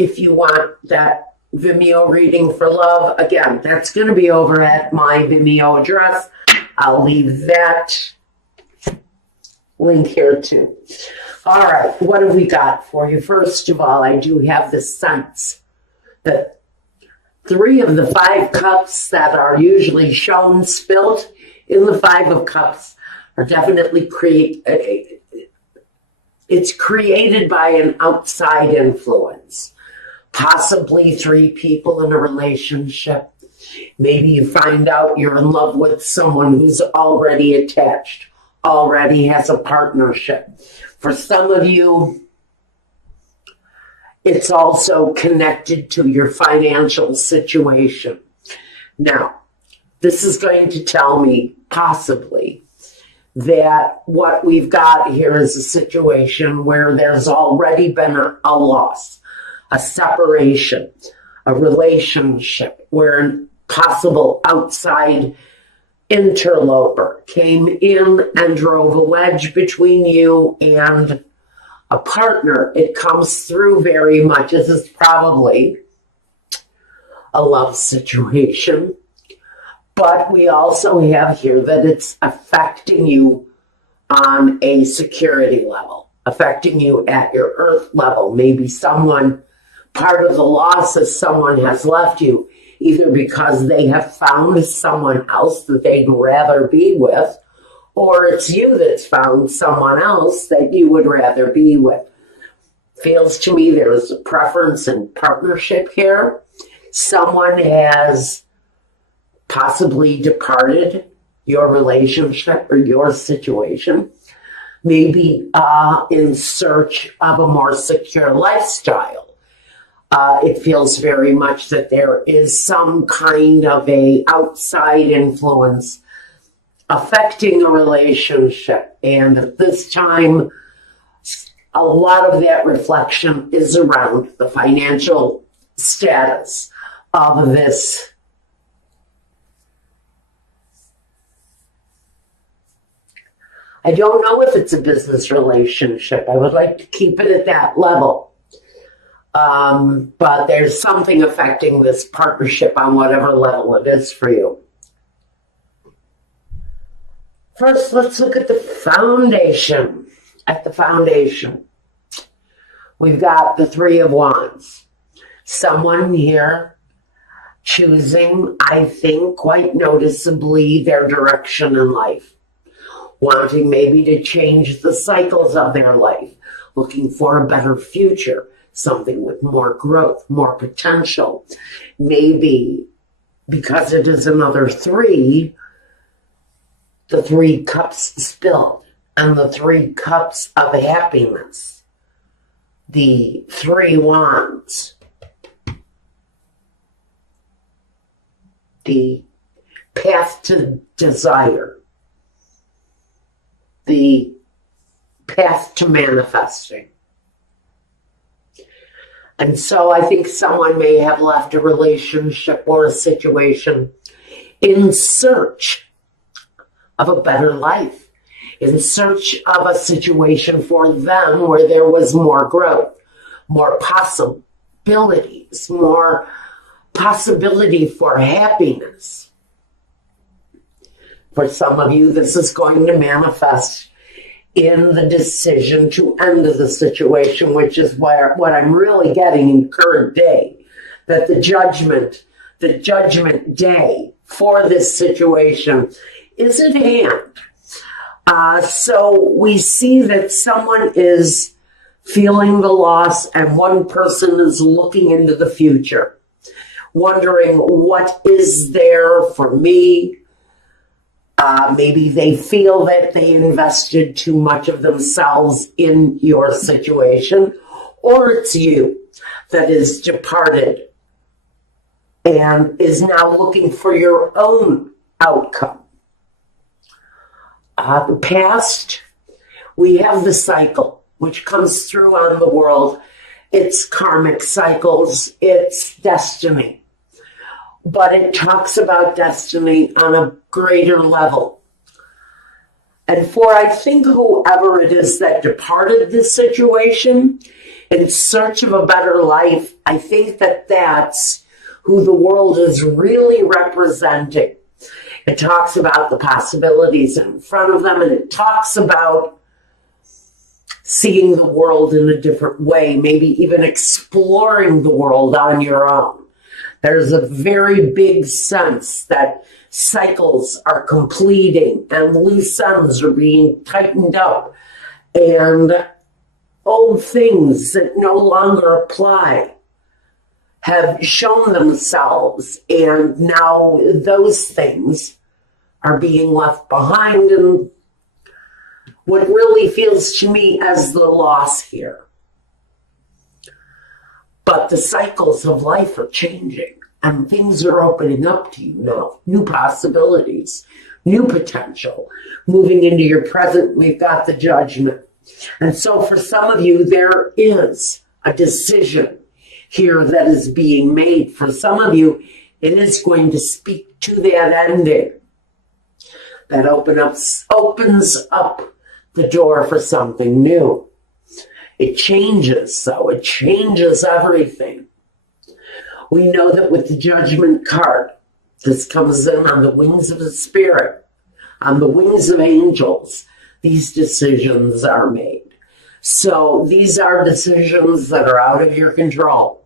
if you want that Vimeo reading for love, again, that's going to be over at my Vimeo address. I'll leave that link here too. All right, what have we got for you? First of all, I do have the sense that 3 of the 5 cups that are usually shown spilled in the 5 of cups are definitely it's created by an outside influence. Possibly 3 people in a relationship. Maybe you find out you're in love with someone who's already attached, already has a partnership. For some of you, it's also connected to your financial situation. Now, this is going to tell me, possibly, that what we've got here is a situation where there's already been a loss, a separation, a relationship where a possible outside interloper came in and drove a wedge between you and a partner. It comes through very much. This is probably a love situation. But we also have here that it's affecting you on a security level, affecting you at your earth level. Maybe someone, part of the loss is someone has left you, either because they have found someone else that they'd rather be with, or it's you that's found someone else that you would rather be with. Feels to me there's a preference in partnership here. Someone has possibly departed your relationship or your situation, maybe in search of a more secure lifestyle. It feels very much that there is some kind of a outside influence affecting a relationship. And at this time, a lot of that reflection is around the financial status of this I don't know if it's a business relationship. I would like to keep it at that level. But there's something affecting this partnership on whatever level it is for you. First, let's look at the foundation. At the foundation, we've got the 3 of Wands. Someone here choosing, I think, quite noticeably their direction in life. Wanting maybe to change the cycles of their life, looking for a better future, something with more growth, more potential. Maybe because it is another 3, the 3 cups spilled, and the 3 cups of happiness, the 3 wands, the path to desire, the path to manifesting. And so I think someone may have left a relationship or a situation in search of a better life, in search of a situation for them where there was more growth, more possibilities, more possibility for happiness. For some of you, this is going to manifest in the decision to end the situation, which is what I'm really getting in current day, that the judgment day for this situation is at hand. So we see that someone is feeling the loss and one person is looking into the future, wondering what is there for me. Maybe they feel that they invested too much of themselves in your situation, or it's you that is departed and is now looking for your own outcome. The past, we have the cycle, which comes through on the world. It's karmic cycles, it's destiny. But it talks about destiny on a greater level. And for, I think, whoever it is that departed this situation, in search of a better life. I think that that's who the world is really representing. It talks about the possibilities in front of them, and it talks about seeing the world in a different way, maybe even exploring the world on your own. There's a very big sense that cycles are completing and loose ends are being tightened up, and old things that no longer apply have shown themselves, and now those things are being left behind, and what really feels to me as the loss here. But the cycles of life are changing, and things are opening up to you now. New possibilities, new potential. Moving into your present, we've got the Judgment. And so for some of you, there is a decision here that is being made. For some of you, it is going to speak to that ending that opens up the door for something new. It changes, so it changes everything. We know that with the Judgment card, this comes in on the wings of the Spirit, on the wings of angels. These decisions are made. So these are decisions that are out of your control.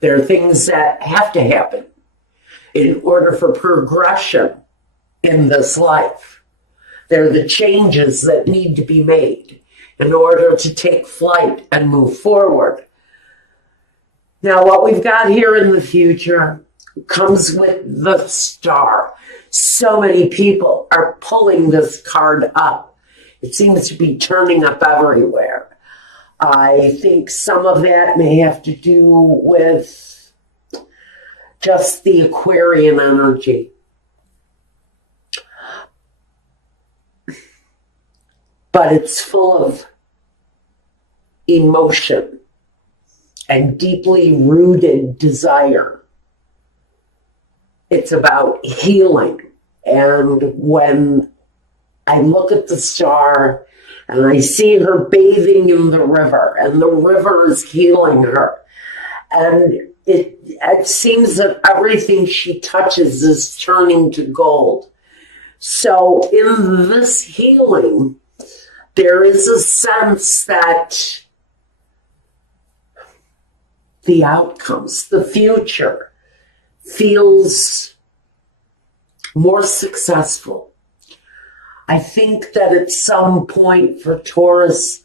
They're things that have to happen in order for progression in this life. They're the changes that need to be made in order to take flight and move forward. Now, what we've got here in the future comes with the Star. So many people are pulling this card up. It seems to be turning up everywhere. I think some of that may have to do with just the Aquarian energy. But it's full of emotion and deeply rooted desire. It's about healing. And when I look at the Star and I see her bathing in the river, and the river is healing her, and it seems that everything she touches is turning to gold. So in this healing, there is a sense that the outcomes, the future, feels more successful. I think that at some point for Taurus,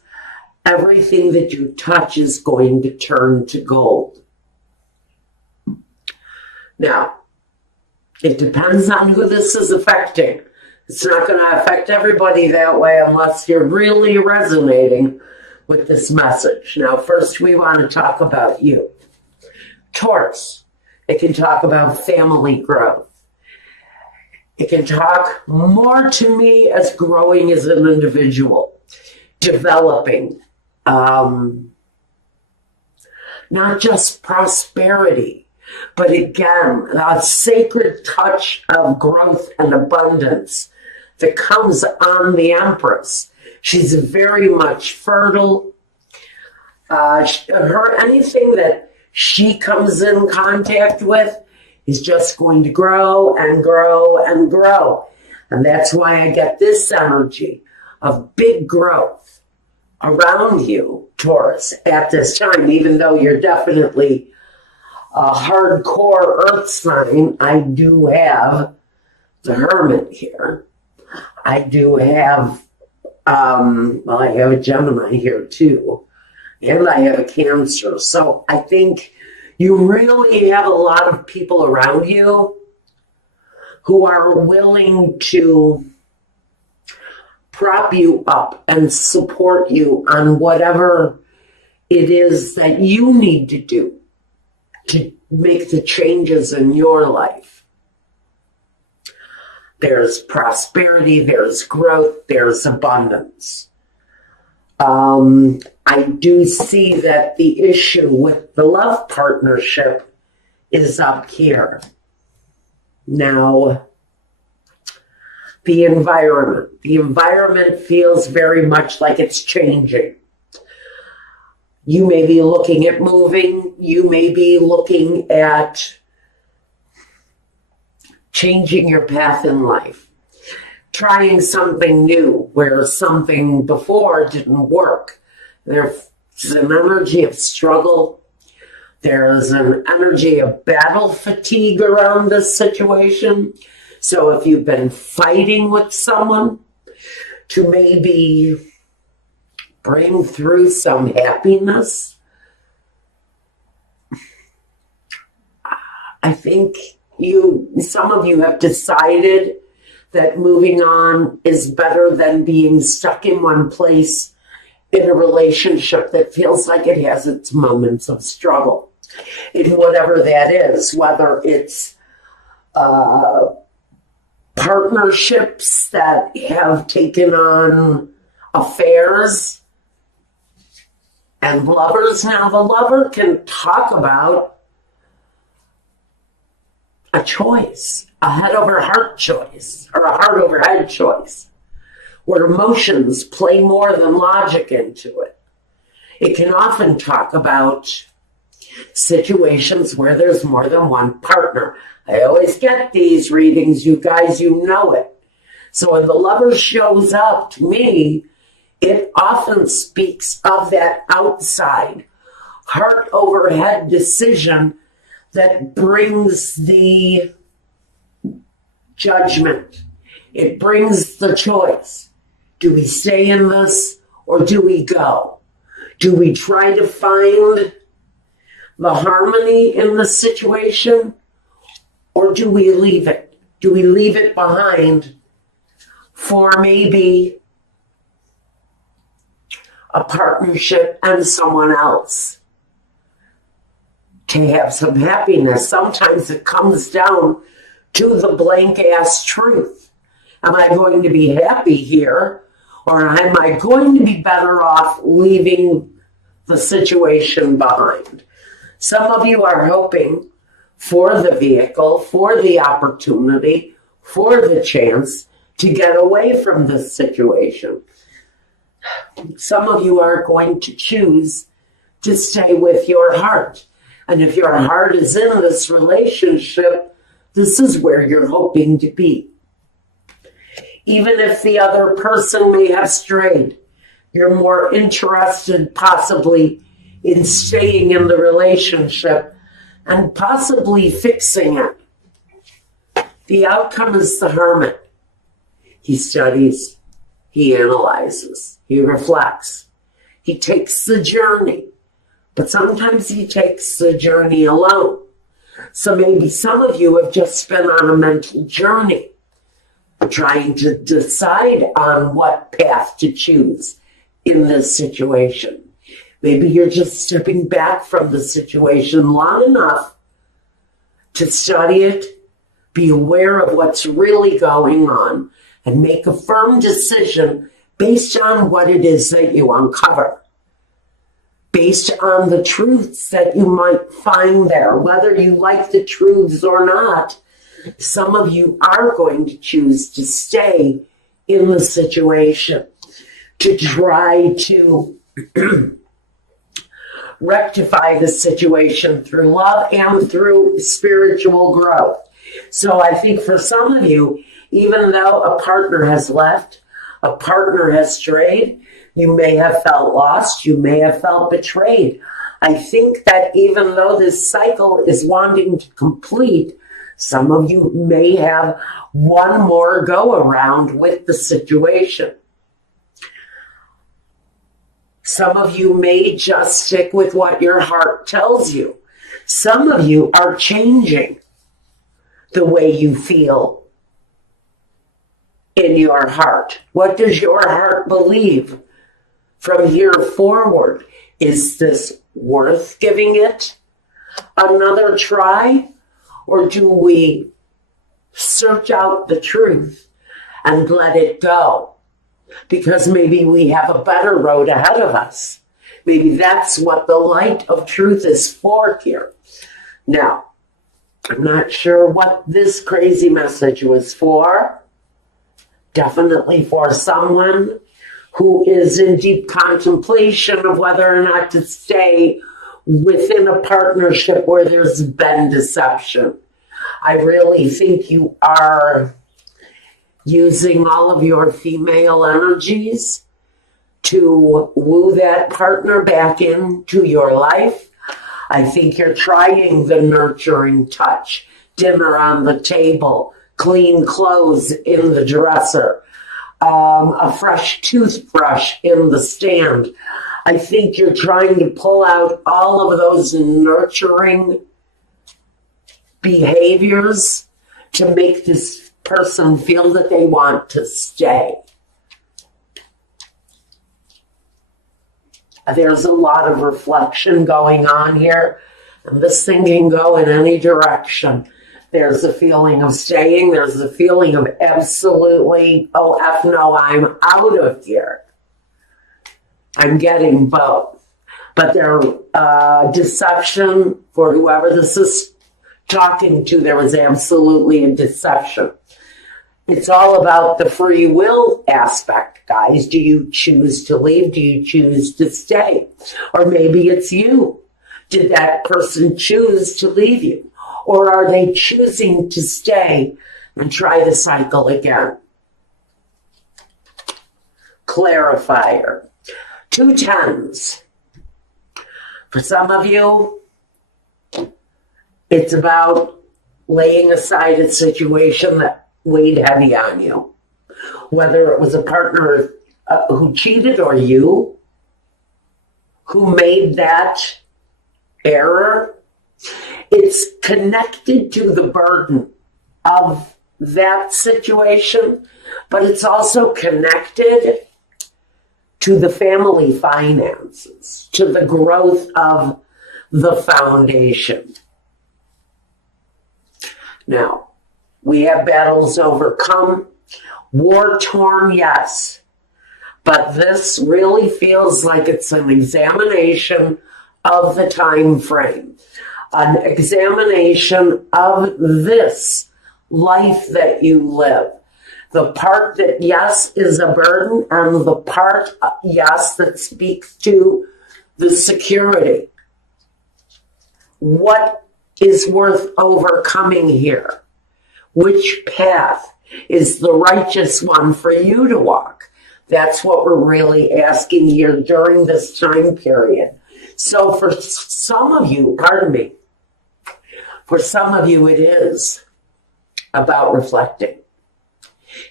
everything that you touch is going to turn to gold. Now, it depends on who this is affecting. It's not going to affect everybody that way unless you're really resonating with this message. Now, first we want to talk about you. Taurus, it can talk about family growth. It can talk more to me as growing as an individual, developing, not just prosperity, but again, a sacred touch of growth and abundance that comes on the Empress. She's very much fertile. Anything that she comes in contact with is just going to grow and grow and grow. And that's why I get this energy of big growth around you, Taurus, at this time. Even though you're definitely a hardcore earth sign, I do have the Hermit here. I do have, I have a Gemini here too. And I have a Cancer. So I think you really have a lot of people around you who are willing to prop you up and support you on whatever it is that you need to do to make the changes in your life. There's prosperity, there's growth, there's abundance. I do see that the issue with the love partnership is up here. Now, the environment. The environment feels very much like it's changing. You may be looking at moving. You may be looking at changing your path in life, trying something new where something before didn't work. There's an energy of struggle. There's an energy of battle fatigue around this situation. So if you've been fighting with someone to maybe bring through some happiness, I think some of you have decided that moving on is better than being stuck in one place in a relationship that feels like it has its moments of struggle, in whatever that is, whether it's partnerships that have taken on affairs and lovers. Now, the lover can talk about a choice, a head over heart choice, or a heart over head choice, where emotions play more than logic into it. It can often talk about situations where there's more than one partner. I always get these readings, you guys, you know it. So when the lover shows up to me, it often speaks of that outside, heart over head decision that brings the judgment. It brings the choice. Do we stay in this or do we go? Do we try to find the harmony in the situation or do we leave it? Do we leave it behind for maybe a partnership and someone else to have some happiness? Sometimes it comes down to the blank ass truth. Am I going to be happy here, or am I going to be better off leaving the situation behind? Some of you are hoping for the vehicle, for the opportunity, for the chance to get away from this situation. Some of you are going to choose to stay with your heart. And if your heart is in this relationship, this is where you're hoping to be. Even if the other person may have strayed, you're more interested possibly in staying in the relationship and possibly fixing it. The outcome is the hermit. He studies, he analyzes, he reflects, he takes the journey. But sometimes he takes the journey alone. So maybe some of you have just been on a mental journey, trying to decide on what path to choose in this situation. Maybe you're just stepping back from the situation long enough to study it, be aware of what's really going on, and make a firm decision based on what it is that you uncover, based on the truths that you might find there. Whether you like the truths or not, some of you are going to choose to stay in the situation, to try to rectify the situation through love and through spiritual growth. So I think for some of you, even though a partner has left, a partner has strayed, you may have felt lost, you may have felt betrayed. I think that even though this cycle is wanting to complete, some of you may have one more go around with the situation. Some of you may just stick with what your heart tells you. Some of you are changing the way you feel in your heart. What does your heart believe from here forward? Is this worth giving it another try? Or do we search out the truth and let it go? Because maybe we have a better road ahead of us. Maybe that's what the light of truth is for here. Now, I'm not sure what this crazy message was for. Definitely for someone who is in deep contemplation of whether or not to stay within a partnership where there's been deception. I really think you are using all of your female energies to woo that partner back into your life. I think you're trying the nurturing touch, dinner on the table, clean clothes in the dresser, a fresh toothbrush in the stand. I think you're trying to pull out all of those nurturing behaviors to make this person feel that they want to stay. There's a lot of reflection going on here, and this thing can go in any direction. There's a feeling of staying. There's a feeling of absolutely, oh, F no, I'm out of here. I'm getting both. But their deception, for whoever this is talking to, there was absolutely a deception. It's all about the free will aspect, guys. Do you choose to leave? Do you choose to stay? Or maybe it's you. Did that person choose to leave you? Or are they choosing to stay and try the cycle again? Clarifier. 2 10s. For some of you, it's about laying aside a situation that weighed heavy on you. Whether it was a partner who cheated or you who made that error, it's connected to the burden of that situation, but it's also connected to the family finances, to the growth of the foundation. Now, we have battles overcome, war-torn, yes, but this really feels like it's an examination of the time frame, an examination of this life that you live. The part that, yes, is a burden, and the part, yes, that speaks to the security. What is worth overcoming here? Which path is the righteous one for you to walk? That's what we're really asking here during this time period. So for some of you, for some of you it is about reflecting.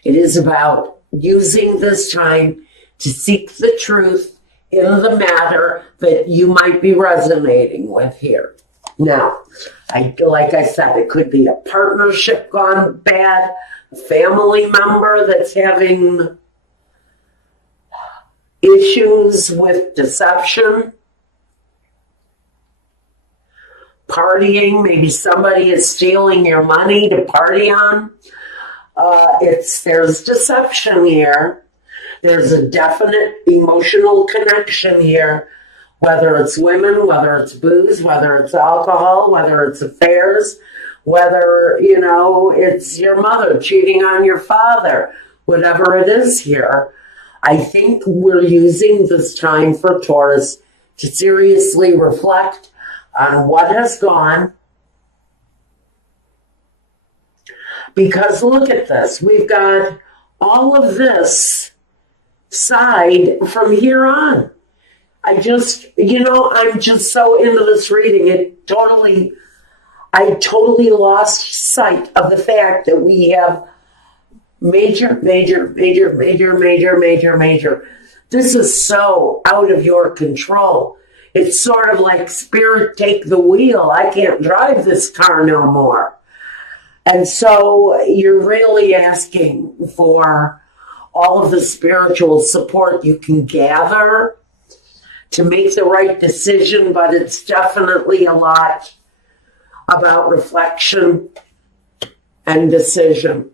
It is about using this time to seek the truth in the matter that you might be resonating with here. Now, like I said, it could be a partnership gone bad, a family member that's having issues with deception, partying, maybe somebody is stealing your money to party on. There's deception here. There's a definite emotional connection here, whether it's women, whether it's booze, whether it's alcohol, whether it's affairs, whether, it's your mother cheating on your father, whatever it is here. I think we're using this time for Taurus to seriously reflect on what has gone. Because look at this. We've got all of this side from here on. I'm just so into this reading. I totally lost sight of the fact that we have major. This is so out of your control. It's sort of like, Spirit, take the wheel. I can't drive this car no more. And so you're really asking for all of the spiritual support you can gather to make the right decision, but it's definitely a lot about reflection and decision.